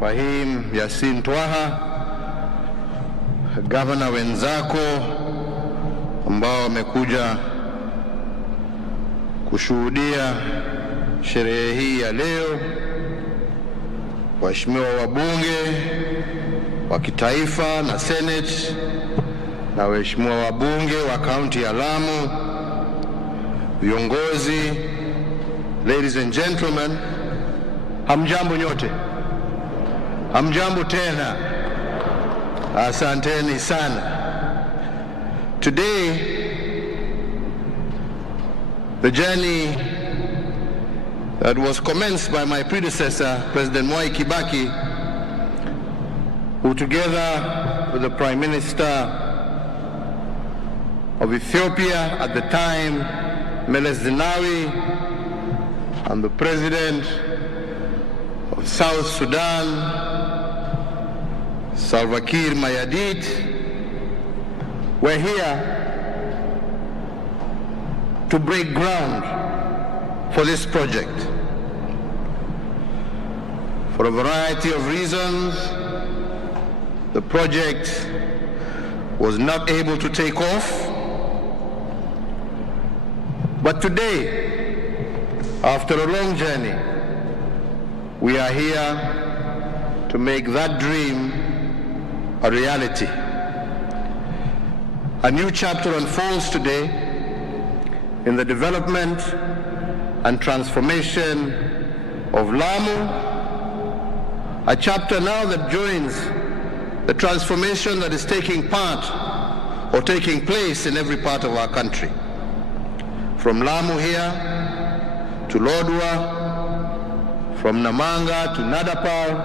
Fahim Yasin Twaha, gavana wenzako ambao wamekuja kushuhudia sherehe hii ya leo, waheshimiwa wabunge wa kitaifa na Senate na waheshimiwa wabunge wa kaunti ya Lamu, viongozi, ladies and gentlemen, hamjambo nyote. Hamjambo tena. Asanteni sana. Today, the journey that was commenced by my predecessor, President Mwai Kibaki, who together with the Prime Minister of Ethiopia at the time, Meles Zenawi, and the President of South Sudan, Salva Kiir Mayardit, we're here to break ground for this project. For a variety of reasons, the project was not able to take off. But today, after a long journey, we are here to make that dream a reality. A new chapter unfolds today in the development and transformation of Lamu, a chapter now that joins the transformation that is taking place in every part of our country. From Lamu here to Lodwar, from Namanga to Nadapal,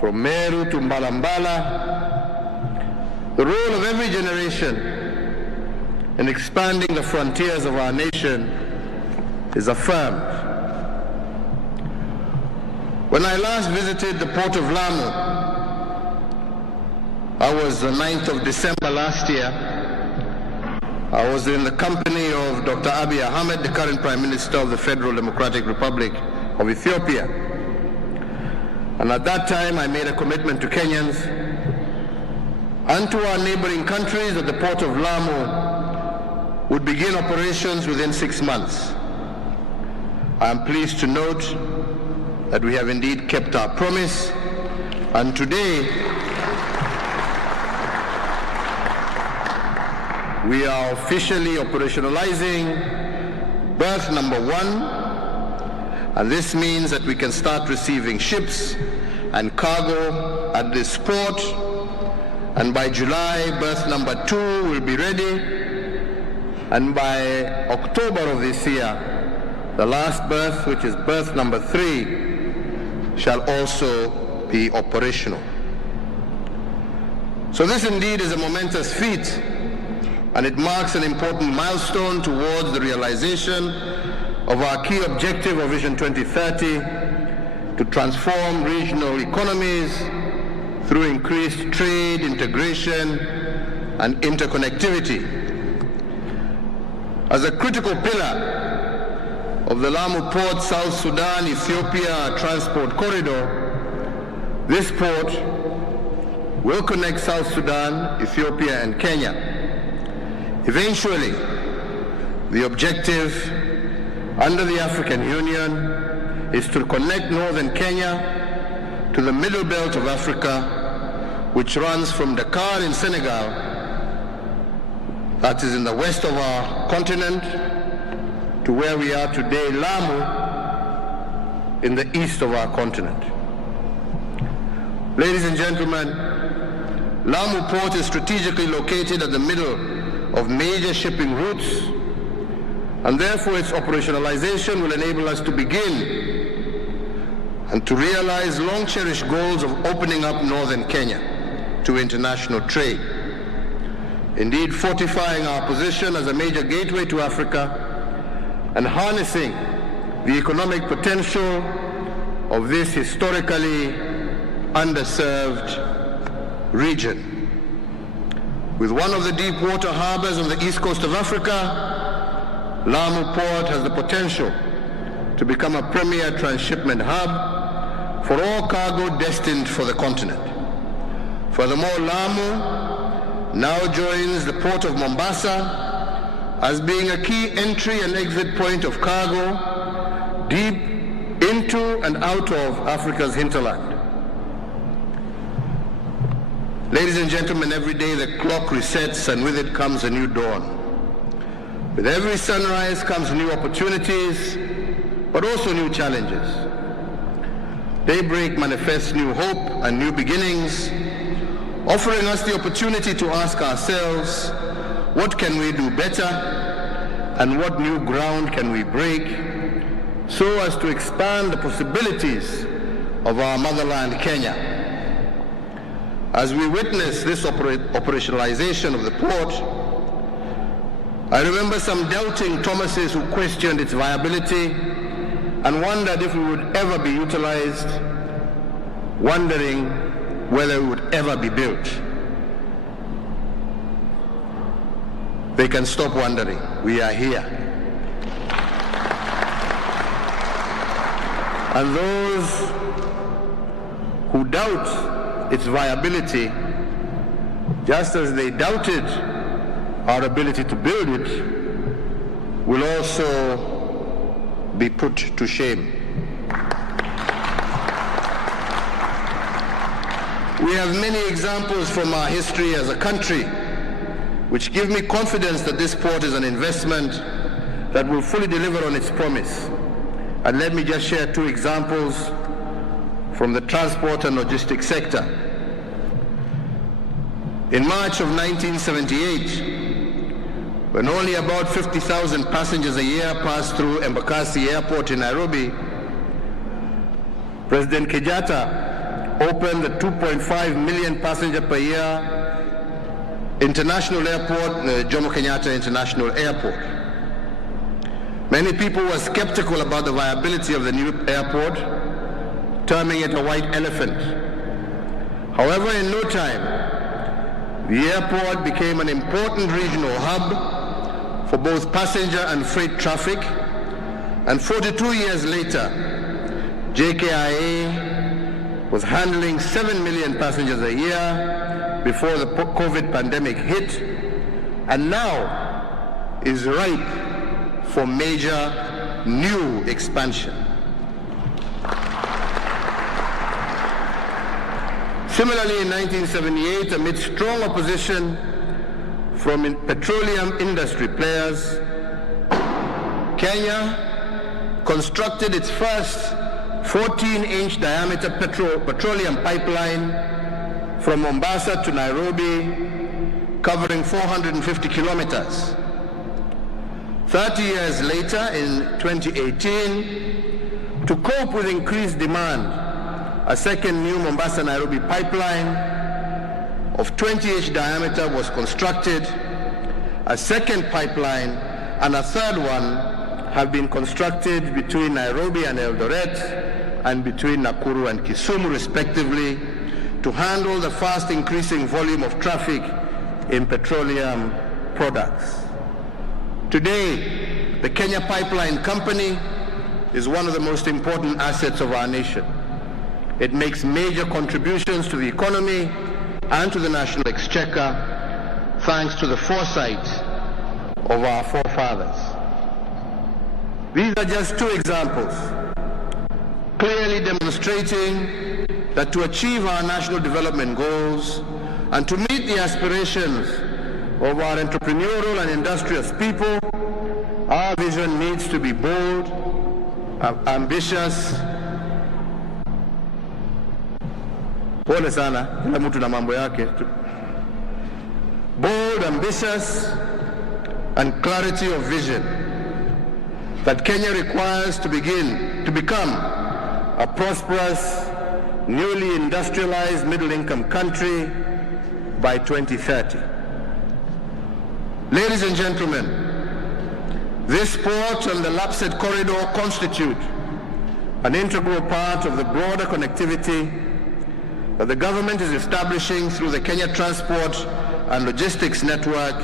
from Meru to Mbalambala, the role of every generation in expanding the frontiers of our nation is affirmed. When I last visited the port of Lamu, I was the 9th of December last year. I was in the company of Dr. Abiy Ahmed, the current Prime Minister of the Federal Democratic Republic of Ethiopia. And at that time, I made a commitment to Kenyans and to our neighboring countries that the port of Lamu would begin operations within 6 months. I am pleased to note that we have indeed kept our promise, and today we are officially operationalizing berth number 1. And this means that we can start receiving ships and cargo at this port. And by July, berth number 2 will be ready. And by October of this year, the last berth, which is berth number 3, shall also be operational. So this indeed is a momentous feat, and it marks an important milestone towards the realization of our key objective of Vision 2030 to transform regional economies through increased trade, integration, and interconnectivity. As a critical pillar of the Lamu Port, South Sudan, Ethiopia transport corridor, this port will connect South Sudan, Ethiopia, and Kenya. Eventually, the objective under the African Union is to connect northern Kenya to the middle belt of Africa, which runs from Dakar in Senegal, that is in the west of our continent, to where we are today, Lamu, in the east of our continent. Ladies and gentlemen, Lamu Port is strategically located at the middle of major shipping routes, and therefore its operationalization will enable us to begin and to realize long-cherished goals of opening up northern Kenya to international trade. Indeed, fortifying our position as a major gateway to Africa and harnessing the economic potential of this historically underserved region. With one of the deep water harbors on the east coast of Africa, Lamu Port has the potential to become a premier transshipment hub for all cargo destined for the continent. Furthermore, Lamu now joins the port of Mombasa as being a key entry and exit point of cargo deep into and out of Africa's hinterland. Ladies and gentlemen, every day the clock resets and with it comes a new dawn. With every sunrise comes new opportunities, but also new challenges. Daybreak manifests new hope and new beginnings, offering us the opportunity to ask ourselves, what can we do better and what new ground can we break so as to expand the possibilities of our motherland, Kenya. As we witness this operationalization of the port, I remember some doubting Thomases who questioned its viability and wondered if we would ever be utilized, wondering whether it would ever be built. They can stop wondering. We are here. And those who doubt its viability, just as they doubted our ability to build it, will also be put to shame. We have many examples from our history as a country which give me confidence that this port is an investment that will fully deliver on its promise. And let me just share two examples from the transport and logistics sector. In March of 1978, when only about 50,000 passengers a year passed through Embakasi Airport in Nairobi, President Kenyatta opened the 2.5 million passenger per year international airport, the Jomo Kenyatta International Airport. Many people were skeptical about the viability of the new airport, terming it a white elephant. However, in no time, the airport became an important regional hub for both passenger and freight traffic, and 42 years later, JKIA was handling 7 million passengers a year before the COVID pandemic hit, and now is ripe for major new expansion. Similarly, in 1978, amid strong opposition from petroleum industry players, Kenya constructed its first 14-inch diameter petroleum pipeline from Mombasa to Nairobi, covering 450 kilometers. 30 years later, in 2018, to cope with increased demand, a second new Mombasa-Nairobi pipeline of 20-inch diameter was constructed. A second pipeline and a third one have been constructed between Nairobi and Eldoret and between Nakuru and Kisumu, respectively, to handle the fast increasing volume of traffic in petroleum products. Today, the Kenya Pipeline Company is one of the most important assets of our nation. It makes major contributions to the economy and to the national exchequer, thanks to the foresight of our forefathers. These are just two examples, clearly demonstrating that to achieve our national development goals and to meet the aspirations of our entrepreneurial and industrious people, our vision needs to be bold, ambitious. Pole sana, kila mtu na mambo yake. Bold, ambitious, and clarity of vision that Kenya requires to become a prosperous, newly industrialized middle-income country by 2030. Ladies and gentlemen, this port and the Lapsset corridor constitute an integral part of the broader connectivity that the government is establishing through the Kenya Transport and Logistics Network,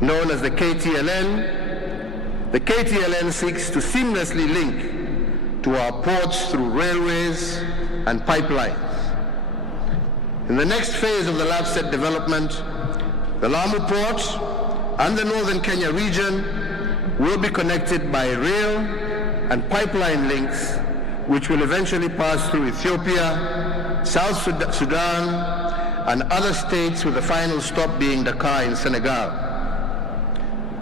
known as the KTLN. The KTLN seeks to seamlessly link to our ports through railways and pipelines. In the next phase of the LAPSSET development, the Lamu Port and the northern Kenya region will be connected by rail and pipeline links, which will eventually pass through Ethiopia, South Sudan, and other states, with the final stop being Dakar in Senegal.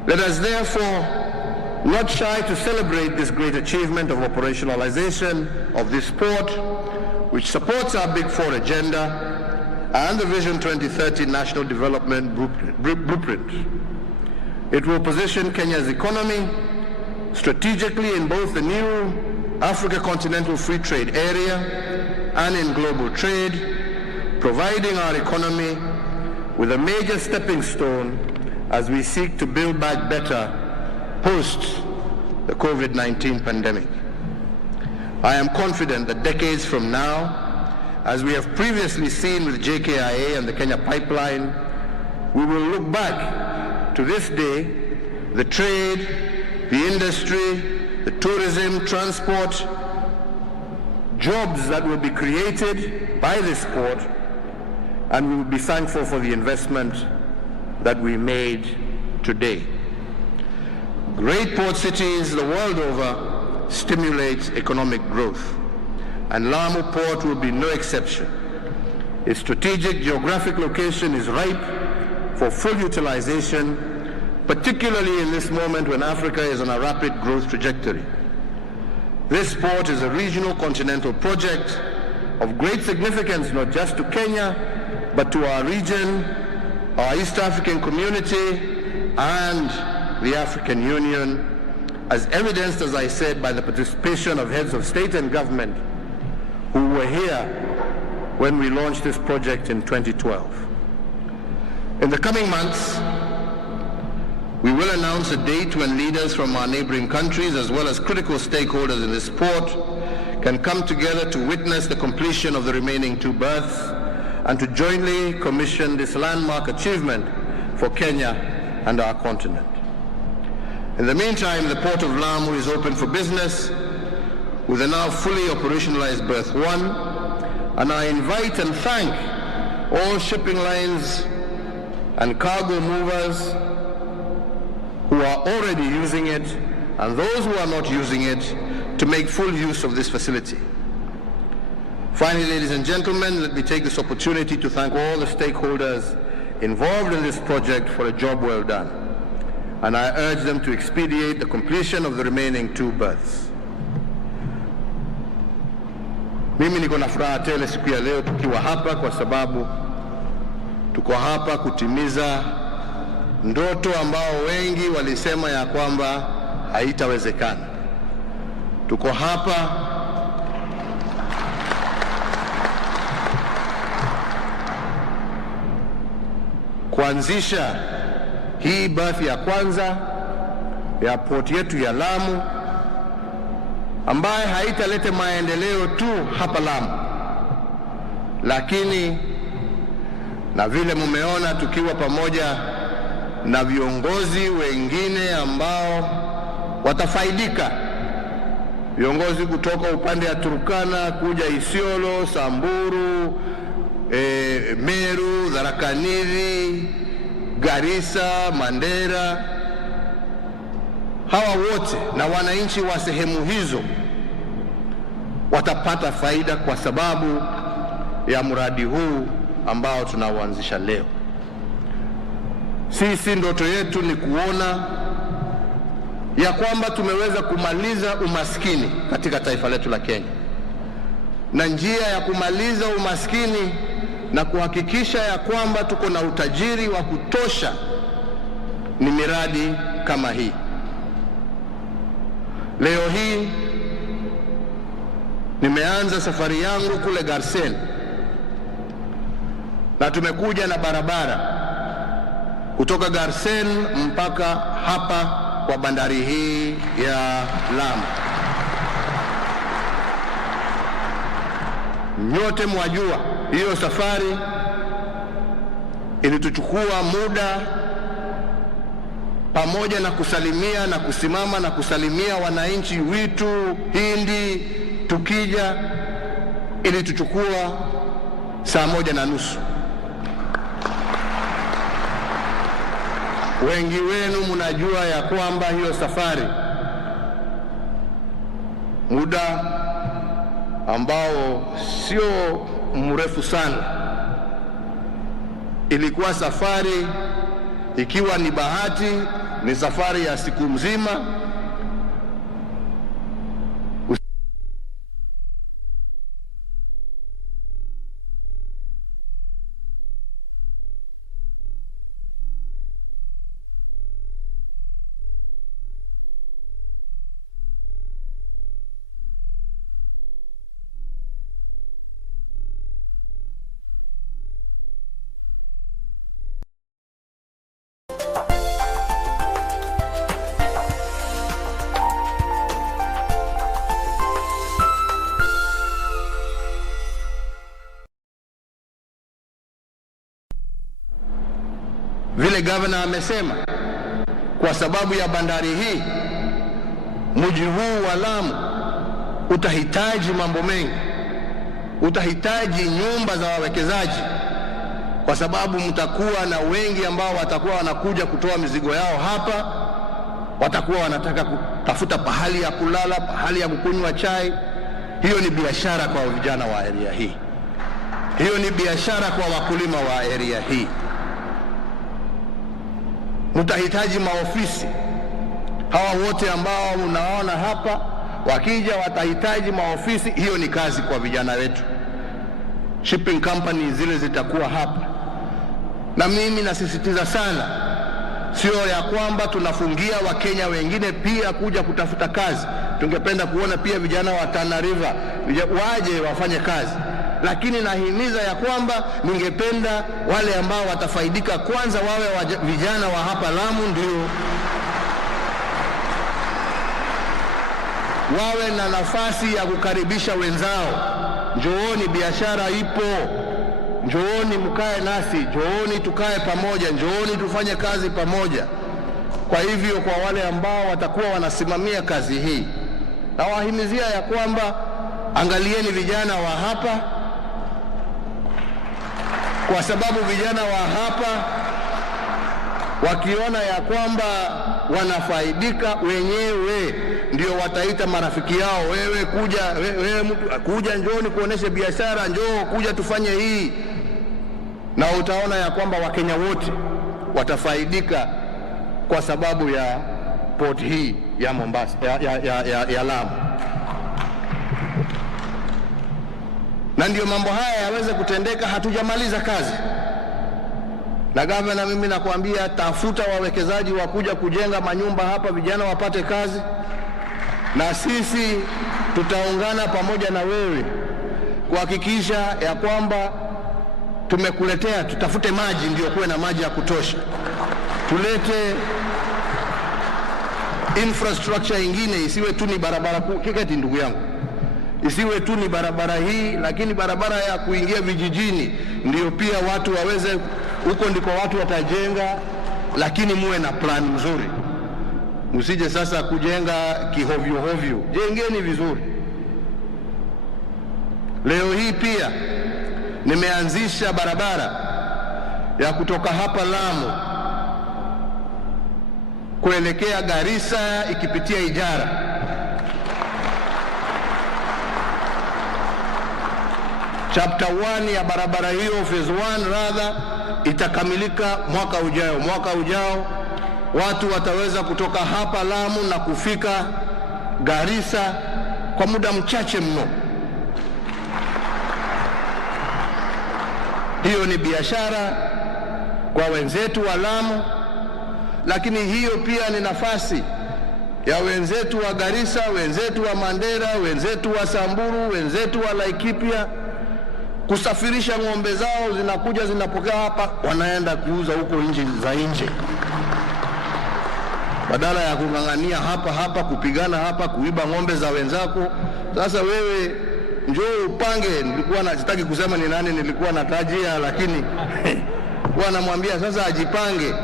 Let us therefore not shy to celebrate this great achievement of operationalization of this port, which supports our Big Four agenda and the Vision 2030 National Development Blueprint. It will position Kenya's economy strategically in both the new Africa Continental Free Trade Area and in global trade, providing our economy with a major stepping stone as we seek to build back better post the COVID-19 pandemic. I am confident that decades from now, as we have previously seen with JKIA and the Kenya Pipeline, we will look back to this day, the trade, the industry, the tourism, transport, jobs that will be created by this port, and we will be thankful for the investment that we made today. Great port cities the world over stimulate economic growth, and Lamu Port will be no exception. Its strategic geographic location is ripe for full utilization, particularly in this moment when Africa is on a rapid growth trajectory. This port is a regional continental project of great significance, not just to Kenya, but to our region, our East African community, and the African Union, as evidenced, as I said, by the participation of heads of state and government who were here when we launched this project in 2012. In the coming months, we will announce a date when leaders from our neighboring countries, as well as critical stakeholders in this port, can come together to witness the completion of the remaining 2 berths and to jointly commission this landmark achievement for Kenya and our continent. In the meantime, the Port of Lamu is open for business with a now fully operationalized berth 1, and I invite and thank all shipping lines and cargo movers who are already using it and those who are not using it to make full use of this facility. Finally, ladies and gentlemen, let me take this opportunity to thank all the stakeholders involved in this project for a job well done, and I urge them to expedite the completion of the remaining 2 berths. Mimi niko na furaha tele siku ya leo tukiwa hapa, kwa sababu tuko hapa kutimiza ndoto ambao wengi walisema ya kwamba haitawezekana. Tuko hapa kuanzisha hii berth ya kwanza ya port yetu ya Lamu, ambaye haitaleta maendeleo tu hapa Lamu, lakini na vile mumeona tukiwa pamoja na viongozi wengine ambao watafaidika, viongozi kutoka upande ya Turkana kuja Isiolo, Samburu, Meru, Tharaka Nithi, Garissa, Mandera. Hawa wote na wananchi wa sehemu hizo watapata faida kwa sababu ya mradi huu ambao tunauanzisha leo. Sisi ndoto yetu ni kuona ya kwamba tumeweza kumaliza umaskini katika taifa letu la Kenya, na njia ya kumaliza umaskini na kuhakikisha ya kwamba tuko na utajiri wa kutosha ni miradi kama hii. Leo hii nimeanza safari yangu kule Garsen, na tumekuja na barabara kutoka Garsen mpaka hapa kwa bandari hii ya Lamu. Nyote mwajua hiyo safari ilituchukua muda pamoja na kusalimia na kusimama na kusalimia wananchi witu hindi, tukija ili tuchukua saa 1:30. Wengi wenu mnajua ya kwamba hiyo safari muda ambao sio mrefu sana, ilikuwa safari, ikiwa ni bahati ni safari ya siku mzima. Vile gavana amesema, kwa sababu ya bandari hii, mji huu wa Lamu utahitaji mambo mengi. Utahitaji nyumba za wawekezaji, kwa sababu mtakuwa na wengi ambao watakuwa wanakuja kutoa mizigo yao hapa, watakuwa wanataka kutafuta pahali ya kulala, pahali ya kukunywa chai. Hiyo ni biashara kwa vijana wa area hii. Hiyo ni biashara kwa wakulima wa area hii. Mtahitaji maofisi. Hawa wote ambao unaona hapa wakija watahitaji maofisi. Hiyo ni kazi kwa vijana wetu. Shipping company zile zitakuwa hapa, na mimi nasisitiza sana, sio ya kwamba tunafungia Wakenya wengine pia kuja kutafuta kazi. Tungependa kuona pia vijana wa Tana River waje wafanye kazi, lakini nahimiza ya kwamba ningependa wale ambao watafaidika kwanza wawe vijana wa hapa Lamu, ndio wawe na nafasi ya kukaribisha wenzao. Njooni, biashara ipo, njooni mkae nasi, njooni tukae pamoja, njooni tufanye kazi pamoja. Kwa hivyo kwa wale ambao watakuwa wanasimamia kazi hii, nawahimizia ya kwamba angalieni vijana wa hapa, kwa sababu vijana wa hapa wakiona ya kwamba wanafaidika wenyewe, ndio wataita marafiki yao, wewe kuja, wewe mtu kuja, njooni kuoneshe biashara, njoo kuja tufanye hii. Na utaona ya kwamba Wakenya wote watafaidika kwa sababu ya port hii ya Mombasa, ya Lamu. Na ndio mambo haya yaweze kutendeka, hatujamaliza kazi. Na gavana, mimi nakwambia, tafuta wawekezaji wakuja kujenga manyumba hapa, vijana wapate kazi, na sisi tutaungana pamoja na wewe kuhakikisha ya kwamba tumekuletea, tutafute maji, ndio kuwe na maji ya kutosha. Tulete infrastructure ingine, isiwe tu ni barabara kuu. Kiketi ndugu yangu, isiwe tu ni barabara hii, lakini barabara ya kuingia vijijini ndio pia watu waweze, huko ndiko watu watajenga, lakini muwe na plan mzuri. Msije sasa kujenga kihovyo hovyo, jengeni vizuri. Leo hii pia nimeanzisha barabara ya kutoka hapa Lamu kuelekea Garissa ikipitia Ijara. Chapter 1 ya barabara hiyo, phase 1 rather, itakamilika mwaka ujao. Mwaka ujao watu wataweza kutoka hapa Lamu na kufika Garissa kwa muda mchache mno. Hiyo ni biashara kwa wenzetu wa Lamu, lakini hiyo pia ni nafasi ya wenzetu wa Garissa, wenzetu wa Mandera, wenzetu wa Samburu, wenzetu wa Laikipia kusafirisha ng'ombe zao, zinakuja zinapokea hapa, wanaenda kuuza huko nchi za nje, badala ya kung'ang'ania hapa kupigana hapa, kuiba ng'ombe za wenzako. Sasa wewe njoo upange. Sitaki kusema ni nani nilikuwa natajia, lakini wanamwambia sasa ajipange,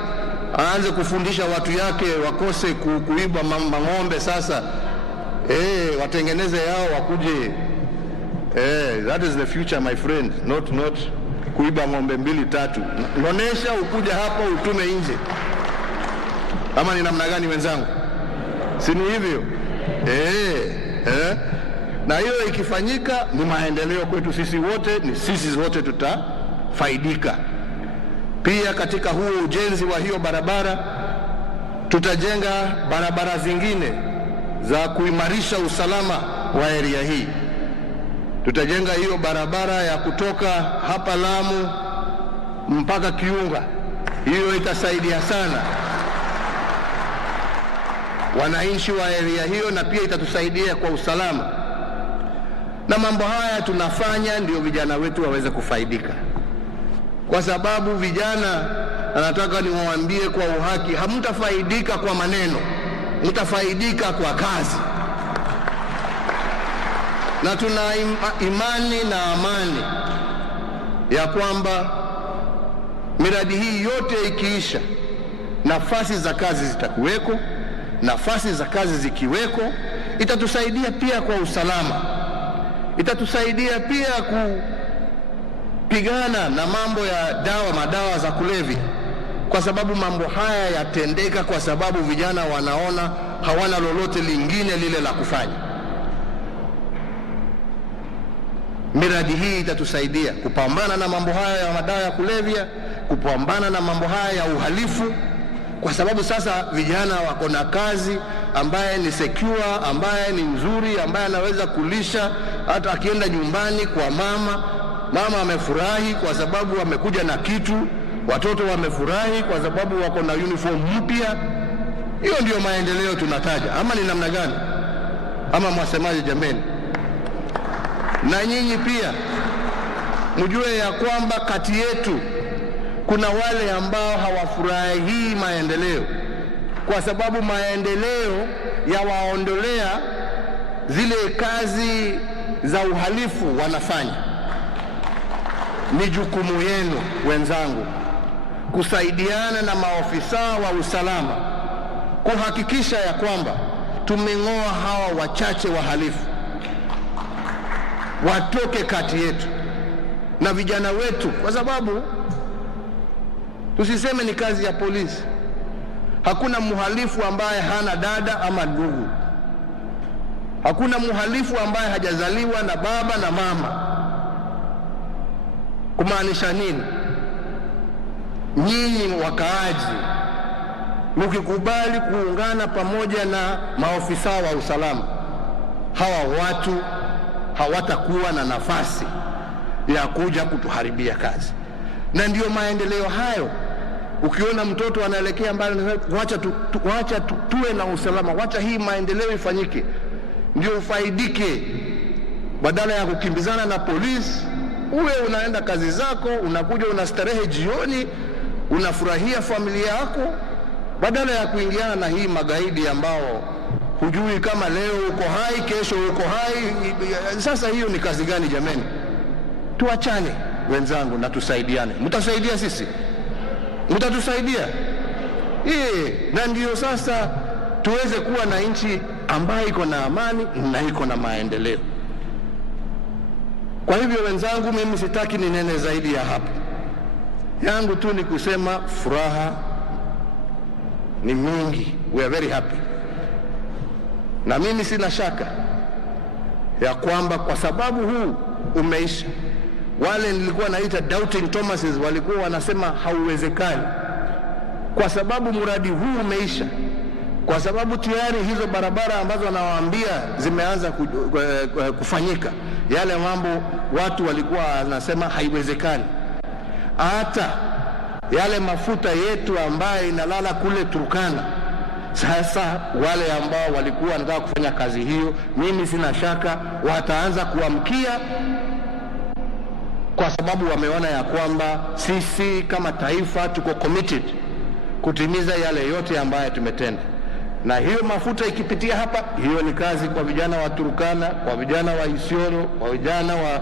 aanze kufundisha watu yake wakose kuiba mang'ombe sasa. Watengeneze yao wakuje. That is the future, my friend, not kuiba ng'ombe 2-3. Nonesha ukuja hapa utume nje. Ama ni namna gani wenzangu? Si ni hivyo? Na hiyo ikifanyika ni maendeleo kwetu sisi wote, ni sisi wote tutafaidika. Pia katika huo ujenzi wa hiyo barabara tutajenga barabara zingine za kuimarisha usalama wa area hii. Tutajenga hiyo barabara ya kutoka hapa Lamu mpaka Kiunga. Hiyo itasaidia sana wananchi wa area hiyo, na pia itatusaidia kwa usalama. Na mambo haya tunafanya ndio vijana wetu waweze kufaidika, kwa sababu vijana, nataka niwaambie kwa uhaki, hamtafaidika kwa maneno, mtafaidika kwa kazi. Na tuna imani na amani ya kwamba miradi hii yote ikiisha, nafasi za kazi zitakuweko. Nafasi za kazi zikiweko, itatusaidia pia kwa usalama, itatusaidia pia kupigana na mambo ya madawa za kulevya, kwa sababu mambo haya yatendeka kwa sababu vijana wanaona hawana lolote lingine lile la kufanya. Miradi hii itatusaidia kupambana na mambo haya ya madawa ya kulevya, kupambana na mambo haya ya uhalifu, kwa sababu sasa vijana wako na kazi ambaye ni secure, ambaye ni nzuri, ambaye anaweza kulisha. Hata akienda nyumbani kwa mama amefurahi kwa sababu amekuja na kitu, watoto wamefurahi kwa sababu wako na uniform mpya. Hiyo ndio maendeleo tunataja, ama ni namna gani? Ama mwasemaje jameni? Na nyinyi pia mjue ya kwamba kati yetu kuna wale ambao hawafurahii maendeleo, kwa sababu maendeleo yawaondolea zile kazi za uhalifu wanafanya. Ni jukumu yenu wenzangu kusaidiana na maofisa wa usalama kuhakikisha ya kwamba tumeng'oa hawa wachache wahalifu, watoke kati yetu na vijana wetu, kwa sababu tusiseme ni kazi ya polisi. Hakuna mhalifu ambaye hana dada ama ndugu. Hakuna mhalifu ambaye hajazaliwa na baba na mama. Kumaanisha nini? Nyinyi wakaaji mkikubali kuungana pamoja na maofisa wa usalama, hawa watu hawatakuwa na nafasi ya kuja kutuharibia kazi. Na ndiyo maendeleo hayo. Ukiona mtoto anaelekea mbali, wacha tuwe na usalama, wacha hii maendeleo ifanyike, ndio ufaidike, badala ya kukimbizana na polisi. Uwe unaenda kazi zako, unakuja unastarehe jioni, unafurahia familia yako, badala ya kuingiana na hii magaidi ambao hujui kama leo uko hai, kesho uko hai. Sasa hiyo ni kazi gani jameni? Tuachane wenzangu na tusaidiane. Mtasaidia sisi? Mtatusaidia? Na ndio sasa tuweze kuwa na nchi ambayo iko na amani na iko na maendeleo. Kwa hivyo wenzangu, mimi sitaki ninene zaidi ya hapa. Yangu tu ni kusema furaha ni mingi. We are very happy. Na mimi sina shaka ya kwamba kwa sababu huu umeisha, wale nilikuwa naita doubting Thomases walikuwa wanasema hauwezekani, kwa sababu mradi huu umeisha, kwa sababu tayari hizo barabara ambazo wanawaambia zimeanza kufanyika, yale mambo watu walikuwa wanasema haiwezekani. Hata yale mafuta yetu ambaye inalala kule Turkana, sasa wale ambao walikuwa wanataka kufanya kazi hiyo, mimi sina shaka wataanza kuamkia, kwa sababu wameona ya kwamba sisi kama taifa tuko committed kutimiza yale yote ambayo tumetenda. Na hiyo mafuta ikipitia hapa, hiyo ni kazi kwa vijana wa Turkana, kwa vijana wa Isiolo, kwa vijana wa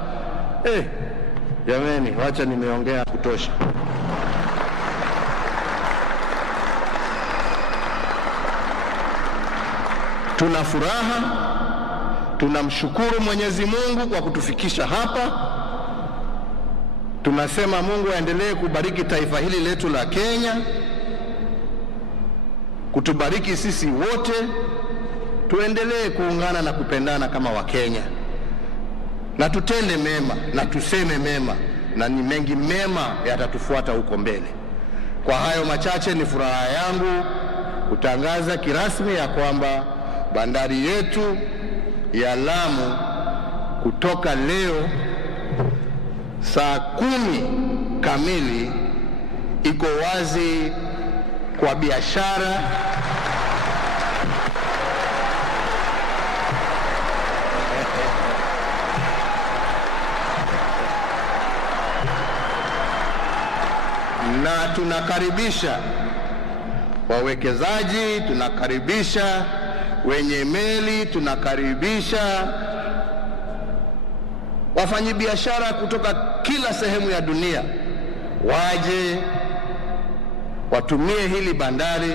jameni, wacha nimeongea kutosha. Tuna furaha, tunamshukuru Mwenyezi Mungu kwa kutufikisha hapa. Tunasema Mungu aendelee kubariki taifa hili letu la Kenya, kutubariki sisi wote, tuendelee kuungana na kupendana kama Wakenya, na tutende mema na tuseme mema, na ni mengi mema yatatufuata huko mbele. Kwa hayo machache, ni furaha yangu kutangaza kirasmi ya kwamba bandari yetu ya Lamu kutoka leo saa 10 kamili iko wazi kwa biashara na tunakaribisha wawekezaji, tunakaribisha wenye meli, tunakaribisha wafanyabiashara kutoka kila sehemu ya dunia waje watumie hili bandari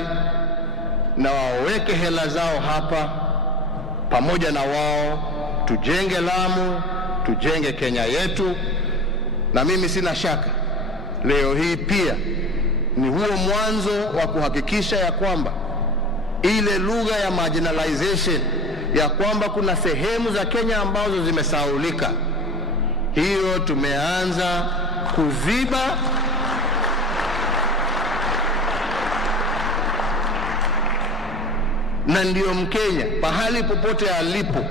na waweke hela zao hapa. Pamoja na wao tujenge Lamu, tujenge Kenya yetu. Na mimi sina shaka leo hii pia ni huo mwanzo wa kuhakikisha ya kwamba ile lugha ya marginalization ya kwamba kuna sehemu za Kenya ambazo zimesahaulika, hiyo tumeanza kuziba, na ndio Mkenya pahali popote alipo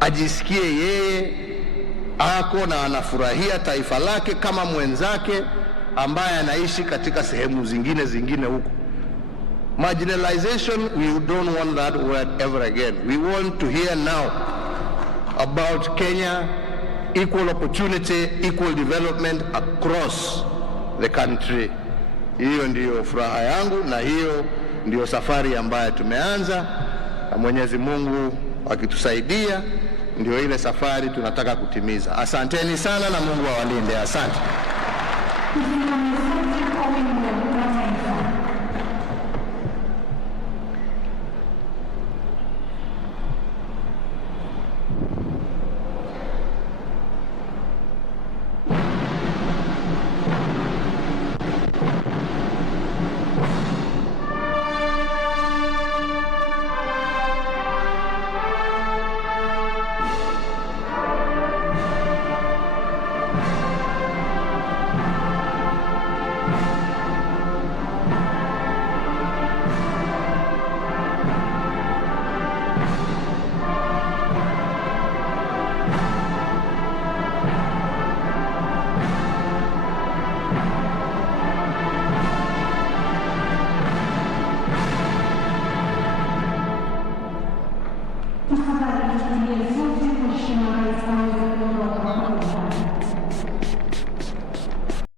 ajisikie yeye ako na anafurahia taifa lake kama mwenzake ambaye anaishi katika sehemu zingine huko. Marginalization, we don't want that word ever again. We want to hear now about Kenya, equal opportunity, equal development across the country. Hiyo ndiyo furaha yangu, na hiyo ndiyo safari ambayo tumeanza, na Mwenyezi Mungu akitusaidia ndio ile safari tunataka kutimiza. Asanteni sana na Mungu awalinde. Asante. Tafadhali tutumie zote Mheshimiwa Rais aweze kuondoka.